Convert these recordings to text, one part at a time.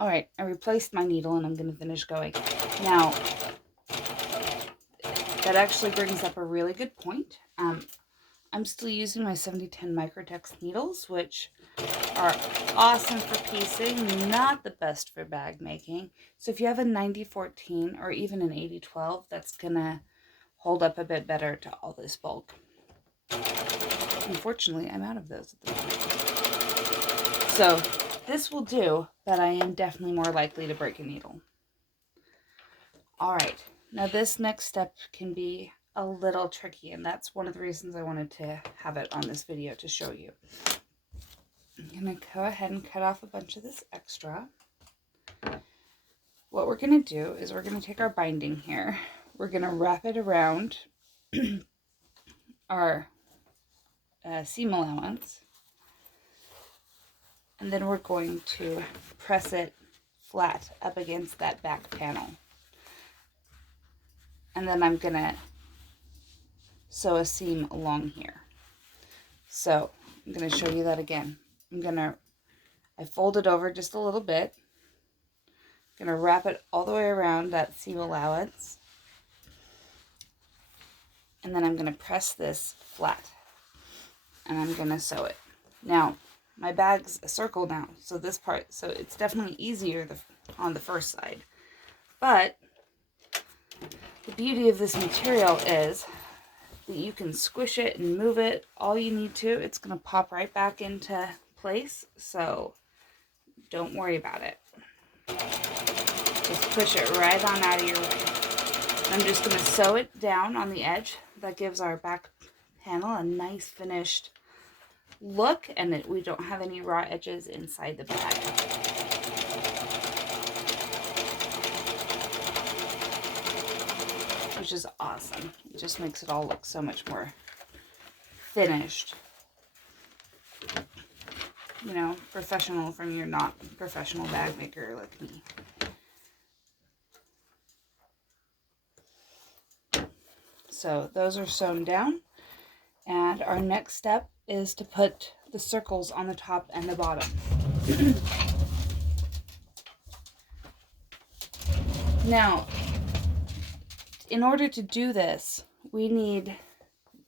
All right, I replaced my needle and I'm going to finish going. Now, that actually brings up a really good point. I'm still using my 7010 Microtex needles, which are awesome for piecing, not the best for bag making. So if you have a 9014 or even an 8012, that's going to hold up a bit better to all this bulk. Unfortunately, I'm out of those at the moment. So this will do, but I am definitely more likely to break a needle. All right, now this next step can be a little tricky, and that's one of the reasons I wanted to have it on this video to show you. I'm going to go ahead and cut off a bunch of this extra. What we're going to do is we're going to take our binding here. We're going to wrap it around our seam allowance. And then we're going to press it flat up against that back panel. And then I'm going to sew a seam along here. So I'm going to show you that again. I fold it over just a little bit. I'm going to wrap it all the way around that seam allowance. And then I'm going to press this flat. And I'm going to sew it. Now, my bag's a circle now, so it's definitely easier on the first side. But the beauty of this material is that you can squish it and move it all you need to. It's going to pop right back into place, so don't worry about it. Just push it right on out of your way. I'm just going to sew it down on the edge. That gives our back panel a nice finished look, and we don't have any raw edges inside the bag. Which is awesome. It just makes it all look so much more finished. You know, professional from your not professional bag maker like me. So those are sewn down, and our next step is to put the circles on the top and the bottom. Now, in order to do this, we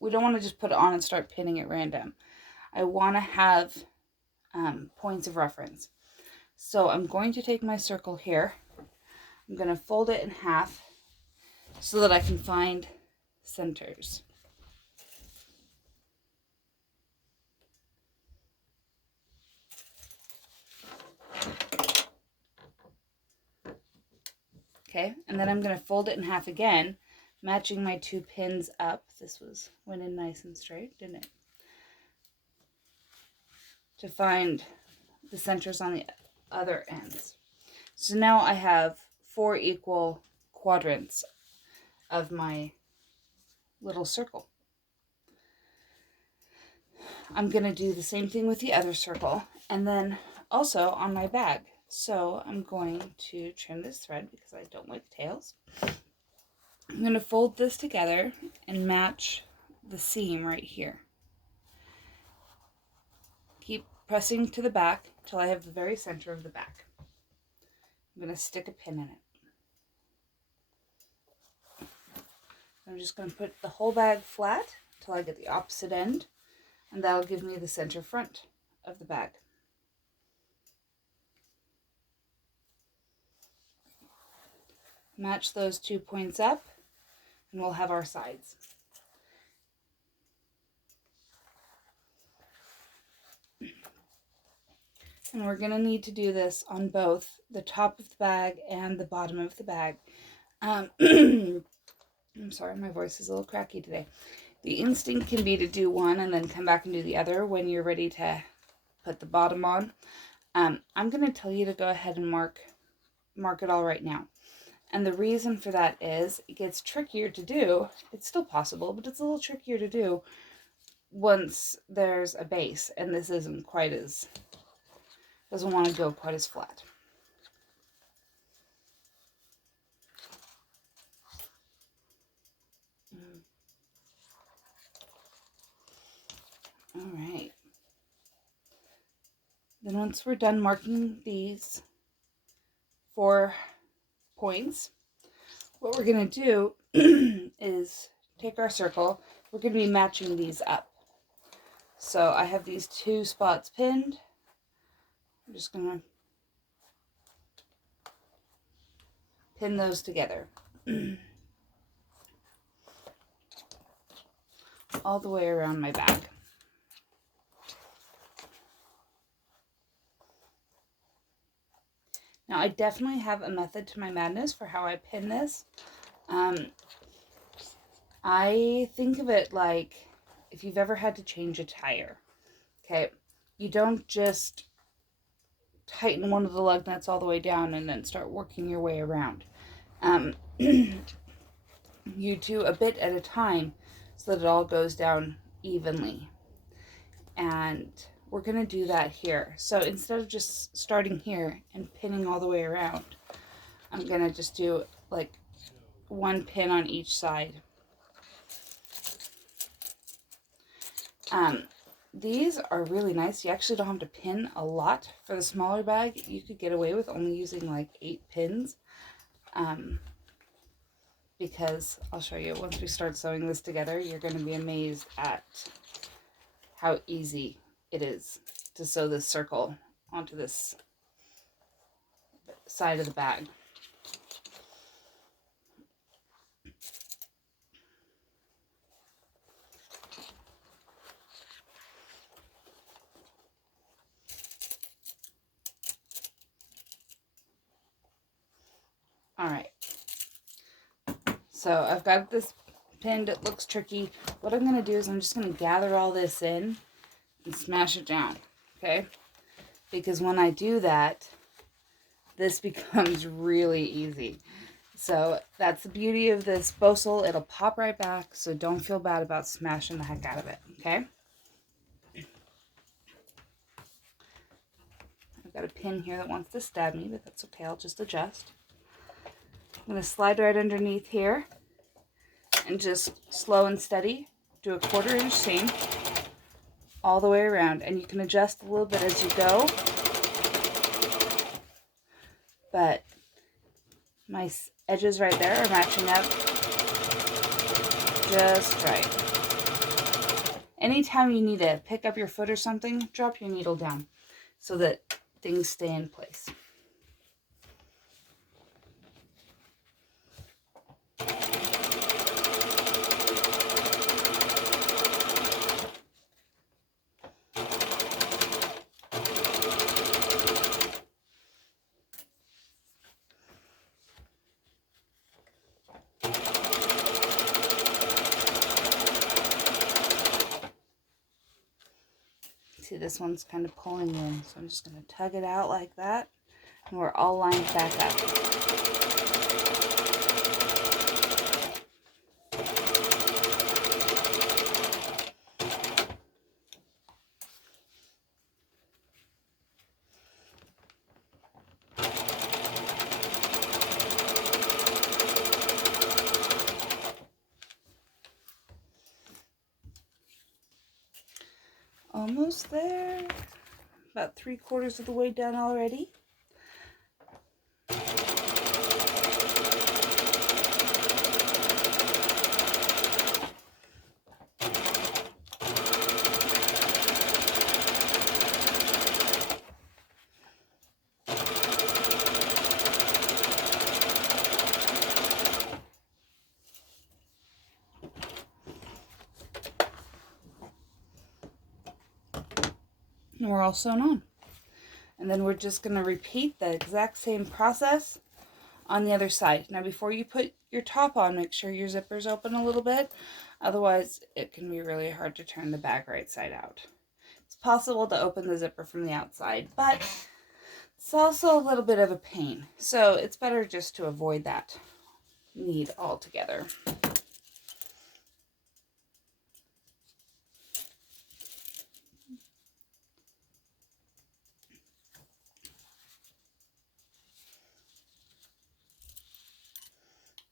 don't want to just put it on and start pinning at random. I want to have points of reference. So I'm going to take my circle here. I'm going to fold it in half so that I can find centers. Okay, and then I'm going to fold it in half again, matching my two pins up. This went in nice and straight, didn't it? To find the centers on the other ends. So now I have 4 equal quadrants of my little circle. I'm going to do the same thing with the other circle, and then also on my bag. So I'm going to trim this thread because I don't like tails. I'm going to fold this together and match the seam right here. Keep pressing to the back till I have the very center of the back. I'm going to stick a pin in it. I'm just going to put the whole bag flat till I get the opposite end, and that'll give me the center front of the bag. Match those 2 points up, and we'll have our sides. And we're going to need to do this on both the top of the bag and the bottom of the bag. I'm sorry, my voice is a little cracky today. The instinct can be to do one and then come back and do the other when you're ready to put the bottom on. I'm going to tell you to go ahead and mark it all right now. And the reason for that is it gets trickier to do. It's still possible, but it's a little trickier to do once there's a base, and this isn't quite as, doesn't want to go quite as flat. All right. Then once we're done marking these 4 points. What we're going to do is take our circle. We're going to be matching these up. So I have these 2 spots pinned. I'm just going to pin those together. All the way around my bag. Now I definitely have a method to my madness for how I pin this. I think of it like if you've ever had to change a tire. Okay, you don't just tighten one of the lug nuts all the way down and then start working your way around. You do a bit at a time so that it all goes down evenly. And we're going to do that here. So instead of just starting here and pinning all the way around, I'm going to just do like 1 pin on each side. These are really nice. You actually don't have to pin a lot. For the smaller bag, you could get away with only using like 8 pins. Because I'll show you once we start sewing this together, you're going to be amazed at how easy it is to sew this circle onto this side of the bag. All right. So I've got this pinned. It looks tricky. What I'm going to do is I'm just going to gather all this in and smash it down. Okay? Because when I do that, this becomes really easy. So that's the beauty of this Bosal. It'll pop right back, so don't feel bad about smashing the heck out of it, okay? I've got a pin here that wants to stab me, but that's okay. I'll just adjust. I'm going to slide right underneath here and just slow and steady do a 1/4 inch seam all the way around. And you can adjust a little bit as you go. But my edges right there are matching up just right. Anytime you need to pick up your foot or something, drop your needle down so that things stay in place. See, this one's kind of pulling in, so I'm just going to tug it out like that, and we're all lined back up. Almost there. About 3/4 of the way done already. And we're all sewn on. And then we're just going to repeat the exact same process on the other side. Now before you put your top on, make sure your zipper's open a little bit. Otherwise, it can be really hard to turn the bag right side out. It's possible to open the zipper from the outside, but it's also a little bit of a pain. So it's better just to avoid that need altogether.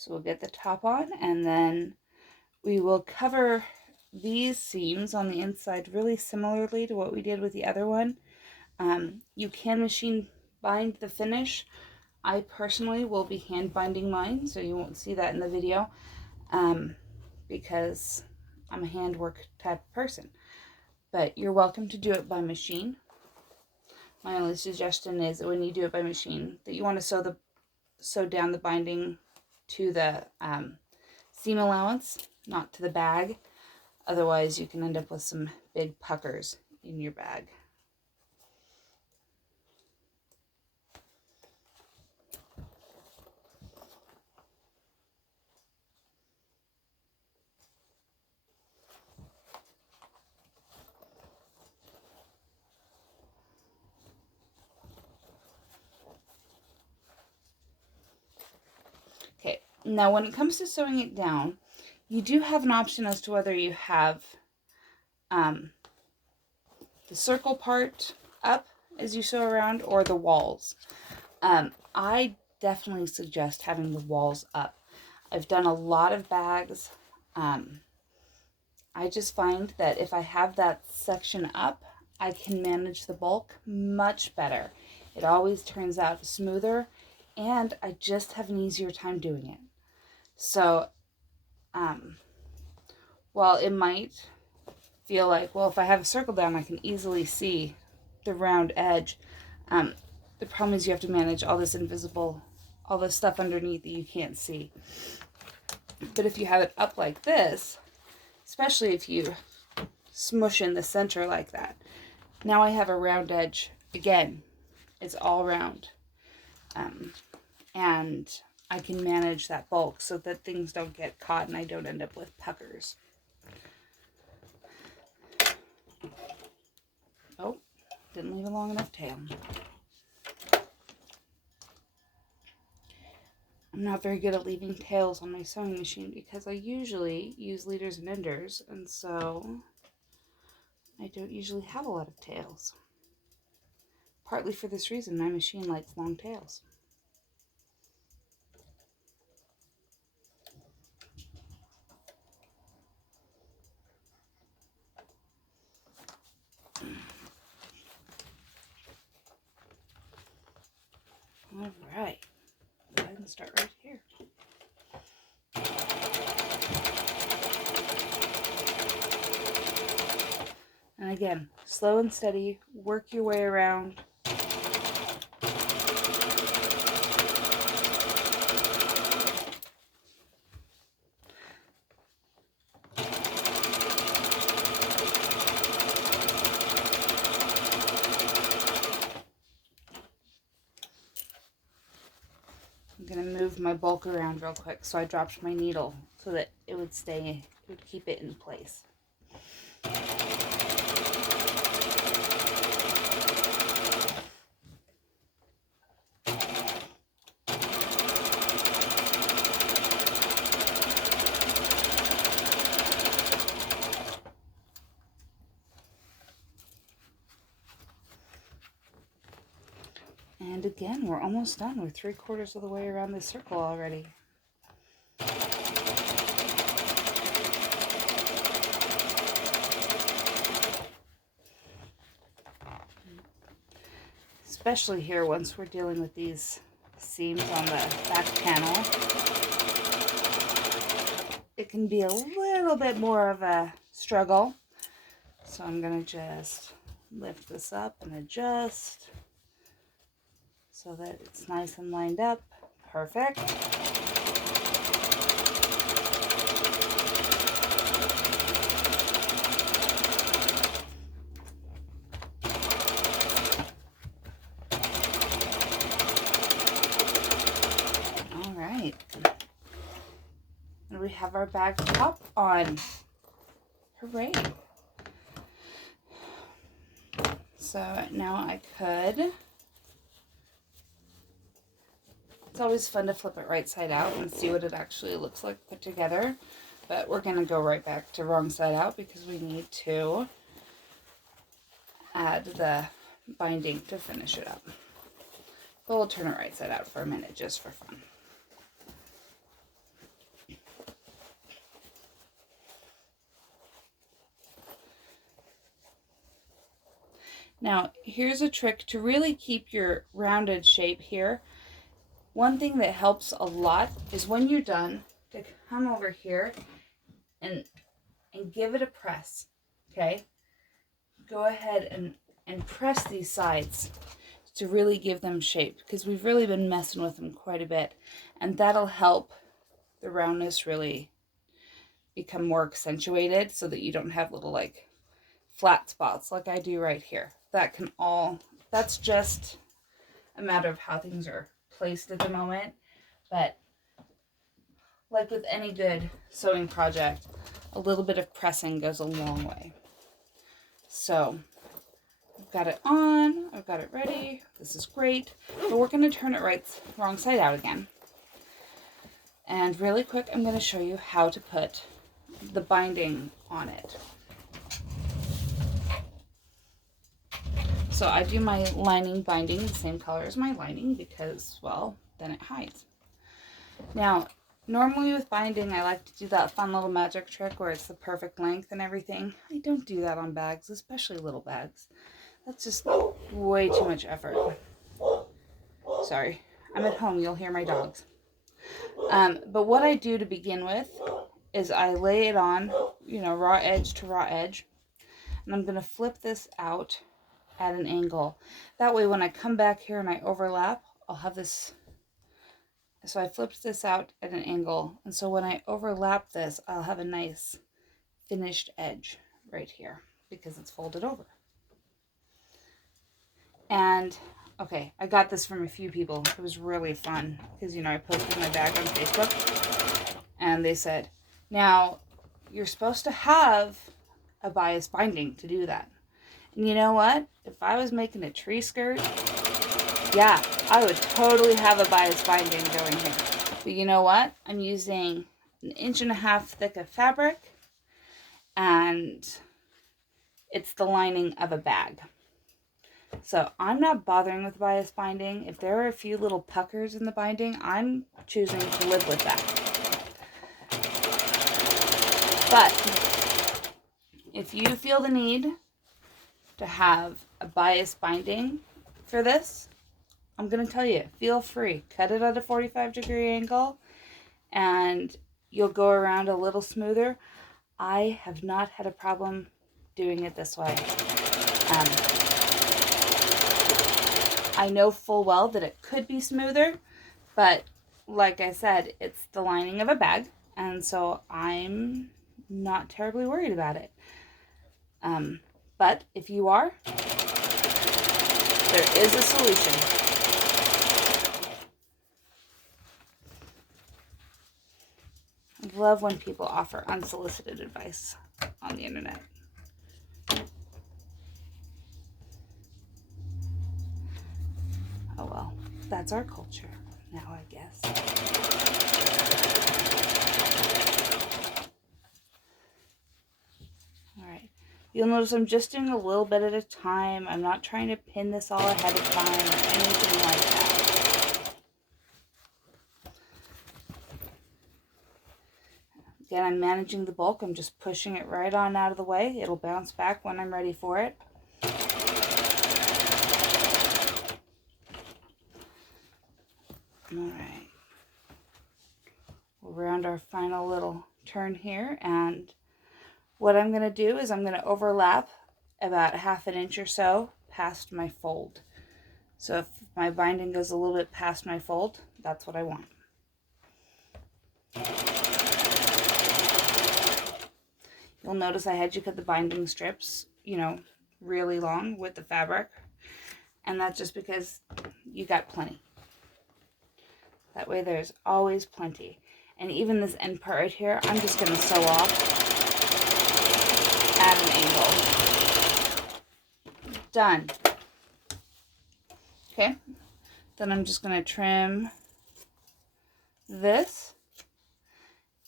So we'll get the top on, and then we will cover these seams on the inside really similarly to what we did with the other one. You can machine bind the finish. I personally will be hand binding mine, so you won't see that in the video, because I'm a handwork type of person. But you're welcome to do it by machine. My only suggestion is that when you do it by machine, that you want to sew down the binding to the seam allowance, not to the bag. Otherwise, you can end up with some big puckers in your bag. Okay, now when it comes to sewing it down, you do have an option as to whether you have the circle part up as you sew around or the walls. I definitely suggest having the walls up. I've done a lot of bags. I just find that if I have that section up, I can manage the bulk much better. It always turns out smoother, and I just have an easier time doing it. So, while it might feel like, well, if I have a circle down, I can easily see the round edge. The problem is you have to manage all this invisible, all this stuff underneath that you can't see. But if you have it up like this, especially if you smush in the center like that, now I have a round edge again. It's all round. And I can manage that bulk so that things don't get caught and I don't end up with puckers. Oh, didn't leave a long enough tail. I'm not very good at leaving tails on my sewing machine because I usually use leaders and enders, and so I don't usually have a lot of tails. Partly for this reason, my machine likes long tails. All right, go ahead and start right here. And again, slow and steady, work your way around. I'm going to move my bulk around real quick, so I dropped my needle so that it would keep it in place. And again, we're almost done. We're 3/4 of the way around the circle already. Especially here once we're dealing with these seams on the back panel. It can be a little bit more of a struggle. So I'm going to just lift this up and adjust so that it's nice and lined up. Perfect. All right. And we have our bag top on. Hooray. So now I could, it's always fun to flip it right side out and see what it actually looks like put together, but we're going to go right back to wrong side out because we need to add the binding to finish it up. But we'll turn it right side out for a minute just for fun. Now, here's a trick to really keep your rounded shape here. One thing that helps a lot is when you're done to come over here and give it a press, okay? Go ahead and press these sides to really give them shape, because we've really been messing with them quite a bit, and that'll help the roundness really become more accentuated so that you don't have little like flat spots like I do right here. That's just a matter of how things are placed at the moment, but like with any good sewing project, a little bit of pressing goes a long way. So I've got it on, I've got it ready, this is great, but we're going to turn it wrong side out again. And really quick, I'm going to show you how to put the binding on it. So I do my lining binding the same color as my lining because, well, then it hides. Now, normally with binding, I like to do that fun little magic trick where it's the perfect length and everything. I don't do that on bags, especially little bags. That's just way too much effort. Sorry, I'm at home, you'll hear my dogs. But what I do to begin with is I lay it on, raw edge to raw edge. And I'm going to flip this out at an angle. That way when I come back here and I overlap, I'll have this. So I flipped this out at an angle. And so when I overlap this, I'll have a nice finished edge right here because it's folded over. And okay, I got this from a few people. It was really fun because, I posted my bag on Facebook and they said, now you're supposed to have a bias binding to do that. And you know what? If I was making a tree skirt, yeah, I would totally have a bias binding going here. But you know what? I'm using 1.5 inches thick of fabric and it's the lining of a bag. So I'm not bothering with bias binding. If there are a few little puckers in the binding, I'm choosing to live with that. But if you feel the need to have a bias binding for this, I'm going to tell you, feel free. Cut it at a 45-degree angle and you'll go around a little smoother. I have not had a problem doing it this way. I know full well that it could be smoother, but like I said, it's the lining of a bag, and so I'm not terribly worried about it. But if you are, there is a solution. I love when people offer unsolicited advice on the internet. Oh well, that's our culture now, I guess. Alright, you'll notice I'm just doing a little bit at a time. I'm not trying to pin this all ahead of time or anything like that. Again, I'm managing the bulk. I'm just pushing it right on out of the way. It'll bounce back when I'm ready for it. Alright, we'll round our final little turn here, and what I'm going to do is I'm going to overlap about 1/2 inch or so past my fold. So if my binding goes a little bit past my fold, that's what I want. You'll notice I had you cut the binding strips, really long with the fabric, and that's just because you got plenty. That way there's always plenty. And even this end part right here, I'm just going to sew off at an angle. Done. Okay. Then I'm just going to trim this.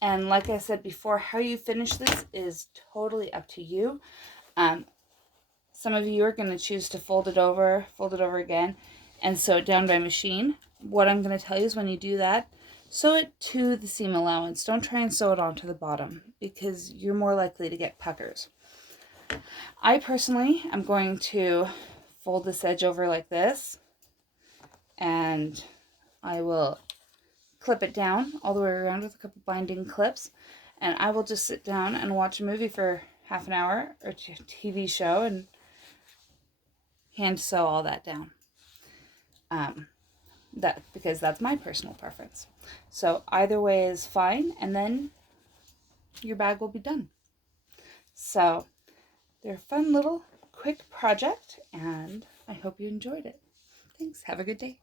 And like I said before, how you finish this is totally up to you. Some of you are going to choose to fold it over again, and sew it down by machine. What I'm going to tell you is when you do that, sew it to the seam allowance. Don't try and sew it onto the bottom because you're more likely to get puckers. I personally am going to fold this edge over like this and I will clip it down all the way around with a couple binding clips, and I will just sit down and watch a movie for half an hour or a TV show and hand sew all that down. Because that's my personal preference. So either way is fine, and then your bag will be done. So they're a fun little quick project, and I hope you enjoyed it. Thanks. Have a good day.